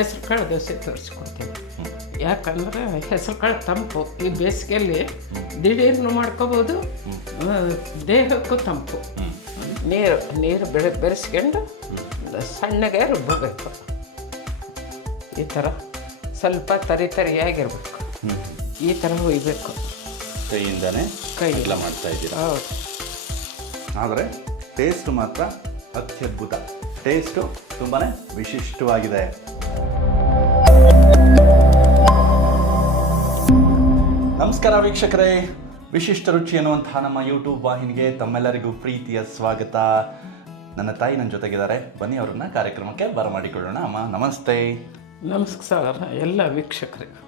ಹೆಸರು ಕಾಳು ದೋಸೆ ತೋರಿಸ್ಕೊಡ್ತೀನಿ. ಯಾಕಂದರೆ ಹೆಸರು ಕಾಳು ತಂಪು, ಈ ಬೇಸಿಗೆಯಲ್ಲಿ ದಿಢೀರ್ನು ಮಾಡ್ಕೋಬೋದು, ದೇಹಕ್ಕೂ ತಂಪು. ನೀರು ಬೆರೆಸ್ಕೊಂಡು ಸಣ್ಣಗೆ ರುಬ್ಬಬೇಕು. ಈ ಥರ ಸ್ವಲ್ಪ ತರಿಯಾಗಿರ್ಬೇಕು, ಈ ಥರ ಹುಯ್ಬೇಕು. ಕೈಯಿಂದನೇ ಎಲ್ಲ ಮಾಡ್ತಾ ಇದ್ದೀರಾ? ಹೌದು. ಆದರೆ ಟೇಸ್ಟ್ ಮಾತ್ರ ಅತ್ಯದ್ಭುತ. ಟೇಸ್ಟು ತುಂಬಾ ವಿಶಿಷ್ಟವಾಗಿದೆ. ನಮಸ್ಕಾರ ವೀಕ್ಷಕರೇ, ವಿಶಿಷ್ಟ ರುಚಿ ಅನ್ನುವಂತಹ ನಮ್ಮ ಯೂಟ್ಯೂಬ್ ವಾಹಿನಿಗೆ ತಮ್ಮೆಲ್ಲರಿಗೂ ಪ್ರೀತಿಯ ಸ್ವಾಗತ. ನನ್ನ ತಾಯಿ ನನ್ನ ಜೊತೆಗಿದ್ದಾರೆ, ಬನ್ನಿ ಅವ್ರನ್ನ ಕಾರ್ಯಕ್ರಮಕ್ಕೆ ಬರಮಾಡಿಕೊಳ್ಳೋಣ. ಅಮ್ಮ ನಮಸ್ತೆ. ನಮಸ್ಕಾರ ಎಲ್ಲ ವೀಕ್ಷಕರಿಗೂ.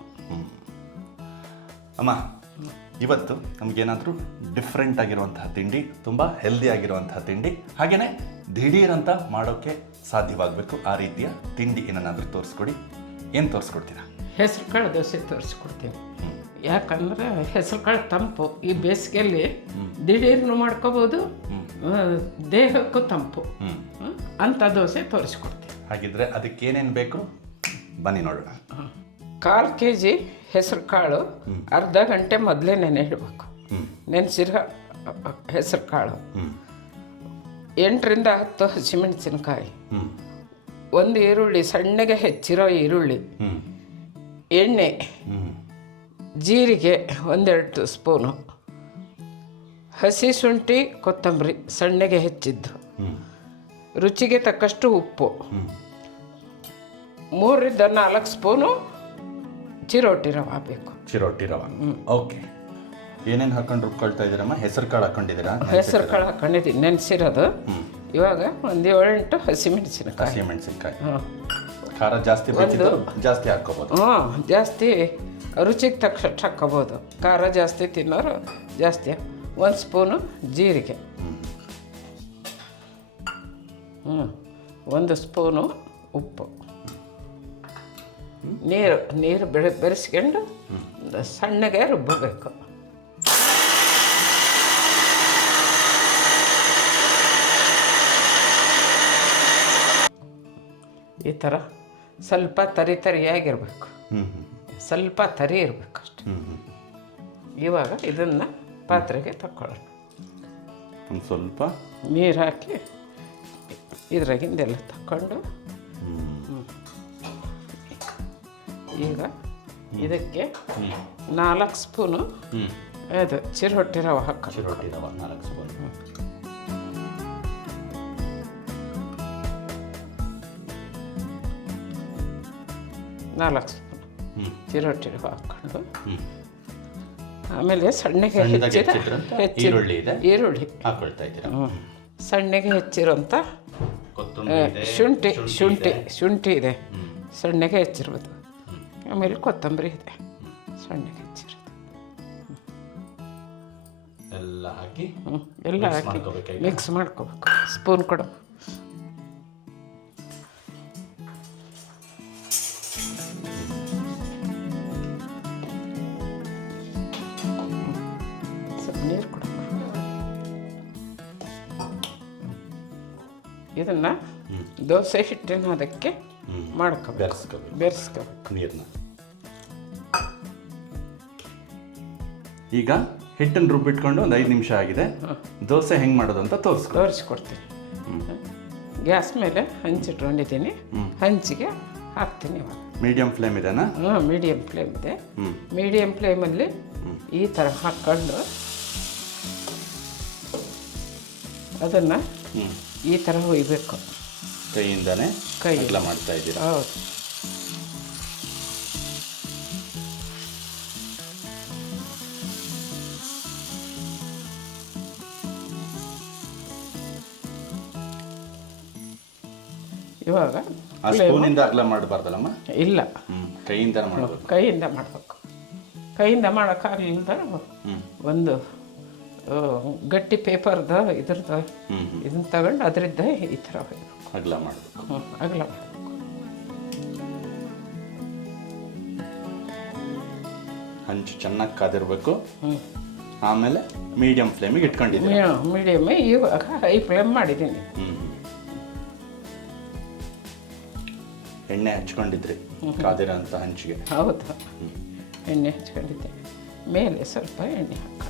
ಅಮ್ಮ, ಇವತ್ತು ನಮಗೇನಾದರೂ ಡಿಫ್ರೆಂಟ್ ಆಗಿರುವಂತಹ ತಿಂಡಿ, ತುಂಬ ಹೆಲ್ದಿ ಆಗಿರುವಂತಹ ತಿಂಡಿ, ಹಾಗೆಯೇ ದಿಢೀರಂತ ಮಾಡೋಕ್ಕೆ ಸಾಧ್ಯವಾಗಬೇಕು ಆ ರೀತಿಯ ತಿಂಡಿ ಏನನ್ನಾದರೂ ತೋರಿಸ್ಕೊಡಿ. ಏನು ತೋರಿಸ್ಕೊಡ್ತೀರಾ? ಹೆಸರು ಕಾಳು ದೋಸೆ ತೋರಿಸ್ಕೊಡ್ತೀನಿ. ಯಾಕಂದರೆ ಹೆಸರು ಕಾಳು ತಂಪು, ಈ ಬೇಸಿಗೆಯಲ್ಲಿ ದಿಢೀರ್ನು ಮಾಡ್ಕೋಬೋದು, ದೇಹಕ್ಕೂ ತಂಪು. ಅಂಥ ದೋಸೆ ತೋರಿಸ್ಕೊಡ್ತೀನಿ. ಹಾಗಿದ್ರೆ ಅದಕ್ಕೆ ಏನೇನು ಬೇಕು ಬನ್ನಿ ನೋಡೋಣ. 1/4 kg ಹೆಸರು ಕಾಳು ಅರ್ಧ ಗಂಟೆ ಮೊದಲೇ ನೆನೆ ಇಡಬೇಕು. ನೆನೆಸಿರೋ ಹೆಸರು ಕಾಳು, 8 ರಿಂದ 10 ಹಸಿಮೆಣಸಿನ್ಕಾಯಿ, 1 ಈರುಳ್ಳಿ ಸಣ್ಣಗೆ ಹೆಚ್ಚಿರೋ ಈರುಳ್ಳಿ, ಎಣ್ಣೆ, ಜೀರಿಗೆ 1-2 ಸ್ಪೂನು, ಹಸಿ ಶುಂಠಿ ಕೊತ್ತಂಬರಿ ಸಣ್ಣಗೆ ಹೆಚ್ಚಿದ್ದು, ರುಚಿಗೆ ತಕ್ಕಷ್ಟು ಉಪ್ಪು, 3 ರಿಂದ 4 ಸ್ಪೂನು ಚಿರೋಟಿ ರವೆ ಬೇಕು. ಚಿರೋಟಿ ರವೆ, ಓಕೆ. ಏನೇನು ಹಾಕೊಂಡು ರುಬ್ಕೊಳ್ತಾ ಇದ್ದೀರಮ್ಮ? ಹೆಸರು ಕಾಳು ಹಾಕೊಂಡಿದ್ದೀರಾ? ಹೆಸರು ಕಾಳು ಹಾಕೊಂಡಿದ್ದೀನಿ, ನೆನೆಸಿರೋದು. ಇವಾಗ 1-7 ಹಸಿಮೆಣಸಿನಕಾಯಿ. ಹಸಿಮೆಣಸಿನ್ಕಾಯಿ ಖಾರ ಜಾಸ್ತಿ ಬೇಕಿದ್ದು ಜಾಸ್ತಿ ಹಾಕ್ಕೋಬೋದು. ಜಾಸ್ತಿ ರುಚಿಗೆ ತಕ್ಕಷ್ಟು ಹಾಕ್ಕೋಬೋದು. ಖಾರ ಜಾಸ್ತಿ ತಿನ್ನೋರು ಜಾಸ್ತಿ. 1 ಸ್ಪೂನು ಜೀರಿಗೆ, 1 ಸ್ಪೂನು ಉಪ್ಪು, ನೀರು ಬೆರೆಸ್ಕೊಂಡು ಸಣ್ಣಗೆ ರುಬ್ಬಬೇಕು. ಈ ಥರ ಸ್ವಲ್ಪ ತರಿಯಾಗಿರ್ಬೇಕು, ಸ್ವಲ್ಪ ತರಿ ಇರಬೇಕು ಅಷ್ಟೆ. ಇವಾಗ ಇದನ್ನು ಪಾತ್ರೆಗೆ ತಗೊಳ್ಳೋಣ. ಒಂದು ಸ್ವಲ್ಪ ನೀರು ಹಾಕಿ ಇದ್ರಾಗಿಂದೆಲ್ಲ ತಗೊಂಡು, ಈಗ ಇದಕ್ಕೆ 4 ಸ್ಪೂನು ಅದು ಚಿರೋಟಿ ರವೆ ಹಾಕಿ. ಚಿರೋಟಿ ರವೆ 4 ಸ್ಪೂನ್. 4 ಸ್ಪೂನ್ ಚಿರೋಟಿ ರವೆ ಹಾಕ್ಕೊಂಡು, ಆಮೇಲೆ ಸಣ್ಣಗೆ ಈರುಳ್ಳಿ ಹಾಕೊಳ್ತಾ ಇದ್ದೀರಾ? ಸಣ್ಣಗೆ ಹೆಚ್ಚಿರೋಂಥ ಶುಂಠಿ ಇದೆ, ಸಣ್ಣಗೆ ಹೆಚ್ಚಿರೋದು. ಆಮೇಲೆ ಕೊತ್ತಂಬರಿ ಇದೆ, ಸಣ್ಣಗೆ ಹೆಚ್ಚಿರೋದು. ಎಲ್ಲ ಹಾಕಿ ಮಿಕ್ಸ್ ಮಾಡ್ಕೋಬೇಕು. ಸ್ಪೂನ್ ಕೊಡು. ಸ್ವಲ್ಪ ನೀರು ಕೊಡಬೇಕು. ಇದನ್ನು ದೋಸೆ ಹಿಟ್ಟಿನ ಅದಕ್ಕೆ ಬೆರೆಸ್ಕೋಬೇಕು ನೀರನ್ನ. ಈಗ ಹಿಟ್ಟನ್ನು ರುಬ್ಬಿಟ್ಕೊಂಡು ಒಂದು 5 ನಿಮಿಷ ಆಗಿದೆ. ದೋಸೆ ಹೆಂಗೆ ಮಾಡೋದು ಅಂತ ತೋರಿಸ್ಕೊಡ್ತೀನಿ. ಗ್ಯಾಸ್ ಮೇಲೆ ಹಂಚಿಟ್ಕೊಂಡಿದ್ದೀನಿ, ಹಂಚಿಗೆ ಹಾಕ್ತೀನಿ. ಇವಾಗ ಮೀಡಿಯಂ ಫ್ಲೇಮ್ ಇದೆನಾ? ಮೀಡಿಯಂ ಫ್ಲೇಮ್ ಇದೆ. ಮೀಡಿಯಂ ಫ್ಲೇಮಲ್ಲಿ ಈ ಥರ ಹಾಕ್ಕೊಂಡು ಅದನ್ನು ಈ ಥರ ಹುಯ್ಬೇಕು. ಕೈಯಿಂದನೇ ಎಲ್ಲ ಮಾಡ್ತಾ ಇದ್ದೀರಾ? ಹೌದು. ಇವಾಗ ಸ್ಪೂನಿಂದ ಅಗಲ ಮಾಡಬಾರ್ದಲ್ಲಮ್ಮ? ಇಲ್ಲ, ಕೈಯಿಂದ ಮಾಡಬೇಕು. ಕೈಯಿಂದ ಮಾಡೋಕ್ಕಾಗಲಿಲ್ಲ. ಒಂದು ಗಟ್ಟಿ ಪೇಪರ್ದ ಇದ್ರದ್ದು ಇದನ್ನ ತಗೊಂಡು ಅದರಿಂದ ಈ ಥರ ಅಗಲ ಮಾಡಬೇಕು. ಹಂಚು ಚೆನ್ನಾಗಿ ಕಾದಿರಬೇಕು. ಆಮೇಲೆ ಮೀಡಿಯಂ ಫ್ಲೇಮಿಗೆ ಇಟ್ಕೊಂಡಿದ್ದೀನಿ. ಮೀಡಿಯಮ್. ಇವಾಗ ಹೈ ಫ್ಲೇಮ್ ಮಾಡಿದ್ದೀನಿ. ಎಣ್ಣೆ ಹಚ್ಕೊಂಡಿದ್ರಿ ಕಾದಿರೋ ಅಂತ ಹಂಚಿಗೆ. ಹೌದು, ಎಣ್ಣೆ ಹಚ್ಕೊಂಡಿದ್ದೆ. ಮೇಲೆ ಸ್ವಲ್ಪ ಎಣ್ಣೆ ಹಾಕ.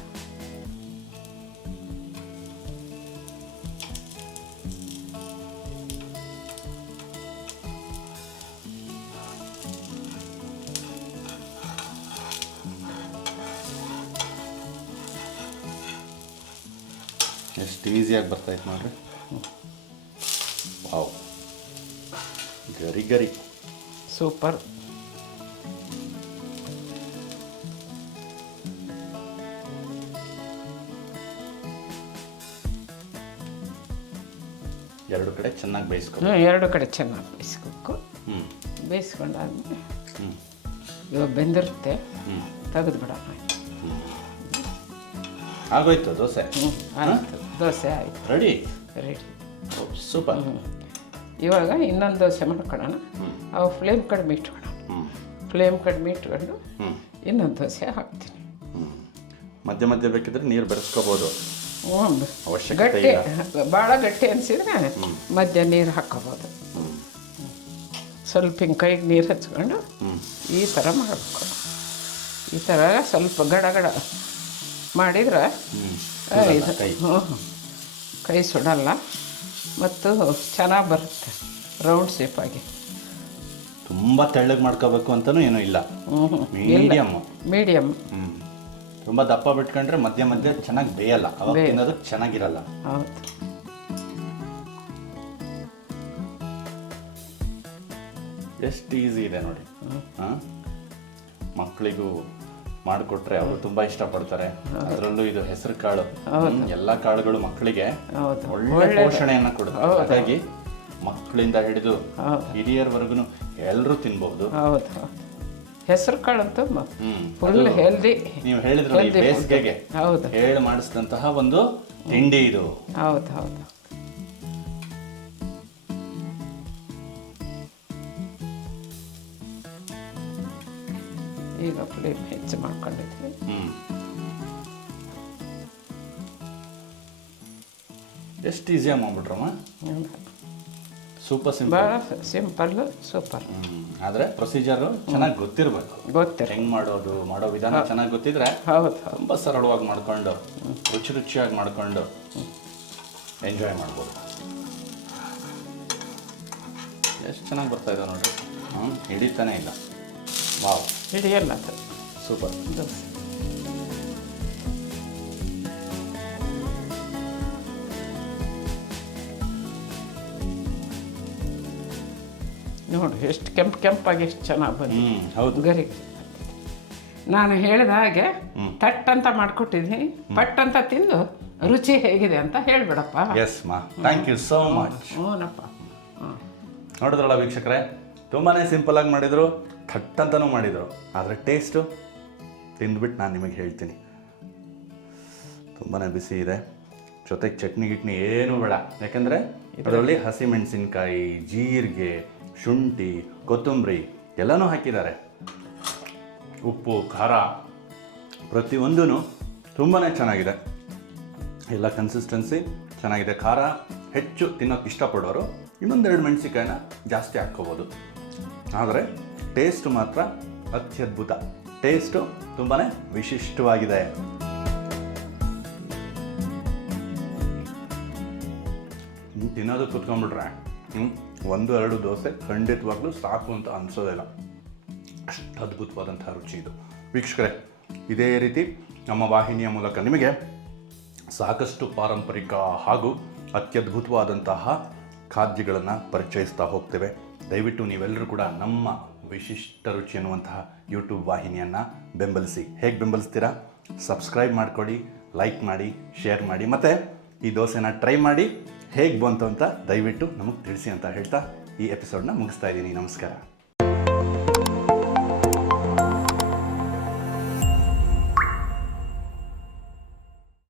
ಎಷ್ಟು ಈಸಿಯಾಗಿ ಬರ್ತಾಯಿತ್ತು ನೋಡ್ರಿ. ವಾವ್, ಗರಿ ಗರಿ ಸೂಪರ್. ಎರಡು ಕಡೆ ಚೆನ್ನಾಗಿ ಬೇಯಿಸ್ಕೊ. ಎರಡು ಕಡೆ ಚೆನ್ನಾಗಿ ಬೇಯಿಸ್ಬೇಕು. ಬೇಯಿಸ್ಕೊಂಡಾದ್ಮೇಲೆ ಇವಾಗ ಬೆಂದಿರುತ್ತೆ, ತೆಗೆದು ಬಿಡೋಣ. ಆಗೋಯ್ತು ದೋಸೆ. ಆಯಿತು, ದೋಸೆ ಆಯಿತು, ರೆಡಿ. ಸೂಪರ್. ಇವಾಗ ಇನ್ನೊಂದು ದೋಸೆ ಮಾಡ್ಕೊಳ್ಳೋಣ. ಅವು ಫ್ಲೇಮ್ ಕಡಿಮೆ ಇಟ್ಕೊಳ್ಳೋಣ. ಫ್ಲೇಮ್ ಕಡಿಮೆ ಇಟ್ಕೊಂಡು ಇನ್ನೊಂದು ದೋಸೆ ಹಾಕ್ತೀನಿ. ಮಧ್ಯೆ ಮಧ್ಯೆ ಬೇಕಿದ್ರೆ ನೀರು ಬೆರೆಸ್ಕೋಬೋದು. ಗಟ್ಟಿ, ಭಾಳ ಗಟ್ಟಿ ಅನಿಸಿದ್ರೆ ಮಧ್ಯ ನೀರು ಹಾಕ್ಕೋಬೋದು. ಸ್ವಲ್ಪ ಹಿಂಗೆ ಕೈಗೆ ನೀರು ಹಚ್ಕೊಂಡು ಈ ಥರ ಮಾಡಬೇಕು. ಈ ಥರ ಸ್ವಲ್ಪ ಗಡ ಮಾಡಿದ್ರೆ ಕೈ ಸುಡಲ್ಲ ಮತ್ತು ಚೆನ್ನಾಗಿ ಬರುತ್ತೆ ರೌಂಡ್ ಶೇಪಾಗಿ. ತುಂಬ ತೆಳ್ಳಗೆ ಮಾಡ್ಕೋಬೇಕು ಅಂತಲೂ ಏನೂ ಇಲ್ಲ, ಮೀಡಿಯಮ್. ತುಂಬ ದಪ್ಪ ಬಿಟ್ಕೊಂಡ್ರೆ ಮಧ್ಯ ಮಧ್ಯೆ ಚೆನ್ನಾಗಿ ಬೇಯಲ್ಲ, ಅವಾಗ ತಿನ್ನೋದಕ್ಕೆ ಚೆನ್ನಾಗಿರಲ್ಲ. ಹೌದು. ಎಷ್ಟು ಈಸಿ ಇದೆ ನೋಡಿ. ಮಕ್ಕಳಿಗೂ ಮಾಡಿಕೊಟ್ರೆ ಅವರು ತುಂಬ ಇಷ್ಟಪಡ್ತಾರೆ. ಅದರಲ್ಲೂ ಇದು ಹೆಸರು ಕಾಳು. ಎಲ್ಲ ಕಾಳುಗಳು ಮಕ್ಕಳಿಗೆ ಒಳ್ಳೆ ಪೋಷಣೆಯನ್ನು ಕೊಡುತ್ತೆ. ಹಾಗಾಗಿ ಮಕ್ಕಳಿಂದ ಹಿಡಿದು ಹಿರಿಯರವರೆಗೂ ಎಲ್ಲರೂ ತಿನ್ಬಹುದು. ಹೌದು, ಹೆಸರು ಕಾಳಂತೂ ಫುಲ್ ಹೆಲ್ದಿ. ನೀವು ಹೇಳಿದ್ರು ಈ ಬೇಸಿಗೆಗೆ ಹೇಳಿ ಮಾಡಿಸಿದಂತಹ ಒಂದು ತಿಂಡಿ ಇದು. ಹೌದು ಹೌದು. ಈಗ ಫ್ಲೇಮ್ ಹೆಚ್ಚು ಮಾಡ್ಕೊಂಡಿದ್ವಿ. ಎಷ್ಟು ಈಸಿಯಾಗಿ ಮಾಡ್ಬಿಟ್ರಮ್ಮ. Super simple. ಭಾಳ ಸಿಂಪಲ್, ಸೂಪರ್. ಆದರೆ ಪ್ರೊಸೀಜರು ಚೆನ್ನಾಗಿ ಗೊತ್ತಿರಬೇಕು. ಹೆಂಗೆ ಮಾಡೋ ವಿಧಾನ ಚೆನ್ನಾಗಿ ಗೊತ್ತಿದ್ರೆ ಹೌದು ತುಂಬ ಸರಳವಾಗಿ ಮಾಡ್ಕೊಂಡು ರುಚಿಯಾಗಿ ಮಾಡ್ಕೊಂಡು ಎಂಜಾಯ್ ಮಾಡ್ಬೋದು. ಎಷ್ಟು ಚೆನ್ನಾಗಿ ಬರ್ತಾ ಇದೆ ನೋಡಿ. ಹಿಡಿತಾನೆ ಇಲ್ಲ. ವಾವ್, ಹಿಡಿಯಲ್ಲ ಅದು. ಸೂಪರ್. ನೋಡು ಎಷ್ಟು ಕೆಂಪಾಗಿ ಎಷ್ಟು ಚೆನ್ನಾಗಿ ಬಂದು. ಹೌದು, ಗರಿ. ನಾನು ಹೇಳಿದ ಹಾಗೆ ತಟ್ ಅಂತ ಮಾಡಿಕೊಟ್ಟಿದ್ದೀನಿ. ಪಟ್ ಅಂತ ತಿಂದು ರುಚಿ ಹೇಗಿದೆ ಅಂತ ಹೇಳ್ಬಿಡಪ್ಪ. ಎಸ್ ಮಾ, ಥ್ಯಾಂಕ್ ಯು ಸೋ ಮಚ್. ಹ್ಞೂನಪ್ಪ. ನೋಡಿದ್ರಲ್ಲ ವೀಕ್ಷಕರೇ, ತುಂಬಾ ಸಿಂಪಲಾಗಿ ಮಾಡಿದರು, ಥಟ್ ಅಂತಲೂ ಮಾಡಿದರು. ಆದರೆ ಟೇಸ್ಟು ತಿಂದ್ಬಿಟ್ಟು ನಾನು ನಿಮಗೆ ಹೇಳ್ತೀನಿ. ತುಂಬಾ ಬಿಸಿ ಇದೆ. ಜೊತೆಗೆ ಚಟ್ನಿ ಗಿಟ್ನಿ ಏನೂ ಬೇಡ, ಯಾಕೆಂದರೆ ಅದರಲ್ಲಿ ಹಸಿಮೆಣಸಿನ್ಕಾಯಿ, ಜೀರಿಗೆ, ಶುಂಠಿ, ಕೊತ್ತಂಬರಿ ಎಲ್ಲನೂ ಹಾಕಿದ್ದಾರೆ. ಉಪ್ಪು, ಖಾರ ಪ್ರತಿಯೊಂದೂ ತುಂಬಾ ಚೆನ್ನಾಗಿದೆ. ಎಲ್ಲ ಕನ್ಸಿಸ್ಟೆನ್ಸಿ ಚೆನ್ನಾಗಿದೆ. ಖಾರ ಹೆಚ್ಚು ತಿನ್ನೋಕ್ಕೆ ಇಷ್ಟಪಡೋರು ಇನ್ನೊಂದೆರಡು ಮೆಣಸಿನ್ಕಾಯಿನ ಜಾಸ್ತಿ ಹಾಕ್ಕೋಬೋದು. ಆದರೆ ಟೇಸ್ಟ್ ಮಾತ್ರ ಅತ್ಯದ್ಭುತ. ಟೇಸ್ಟು ತುಂಬಾ ವಿಶಿಷ್ಟವಾಗಿದೆ. ತಿನ್ನೋದಕ್ಕೆ ಕುತ್ಕೊಂಡ್ಬಿಟ್ರೆ 1-2 ದೋಸೆ ಖಂಡಿತವಾಗ್ಲೂ ಸಾಕು ಅಂತ ಅನಿಸೋದಿಲ್ಲ. ಅಷ್ಟು ಅದ್ಭುತವಾದಂತಹ ರುಚಿ ಇದು. ವೀಕ್ಷಕರೇ, ಇದೇ ರೀತಿ ನಮ್ಮ ವಾಹಿನಿಯ ಮೂಲಕ ನಿಮಗೆ ಸಾಕಷ್ಟು ಪಾರಂಪರಿಕ ಹಾಗೂ ಅತ್ಯದ್ಭುತವಾದಂತಹ ಖಾದ್ಯಗಳನ್ನು ಪರಿಚಯಿಸ್ತಾ ಹೋಗ್ತೇವೆ. ದಯವಿಟ್ಟು ನೀವೆಲ್ಲರೂ ಕೂಡ ನಮ್ಮ ವಿಶಿಷ್ಟ ರುಚಿ ಅನ್ನುವಂತಹ ಯೂಟ್ಯೂಬ್ ವಾಹಿನಿಯನ್ನು ಬೆಂಬಲಿಸಿ. ಹೇಗೆ ಬೆಂಬಲಿಸ್ತೀರಾ? ಸಬ್ಸ್ಕ್ರೈಬ್ ಮಾಡ್ಕೊಳ್ಳಿ, ಲೈಕ್ ಮಾಡಿ, ಶೇರ್ ಮಾಡಿ, ಮತ್ತು ಈ ದೋಸೆನ ಟ್ರೈ ಮಾಡಿ ಹೇಗೆ ಬಂತು ಅಂತ ದಯವಿಟ್ಟು ನಮಗೆ ತಿಳಿಸಿ ಅಂತ ಹೇಳ್ತಾ ಈ ಎಪಿಸೋಡ್ನ ಮುಗಿಸ್ತಾ ಇದ್ದೀನಿ. ನಮಸ್ಕಾರ.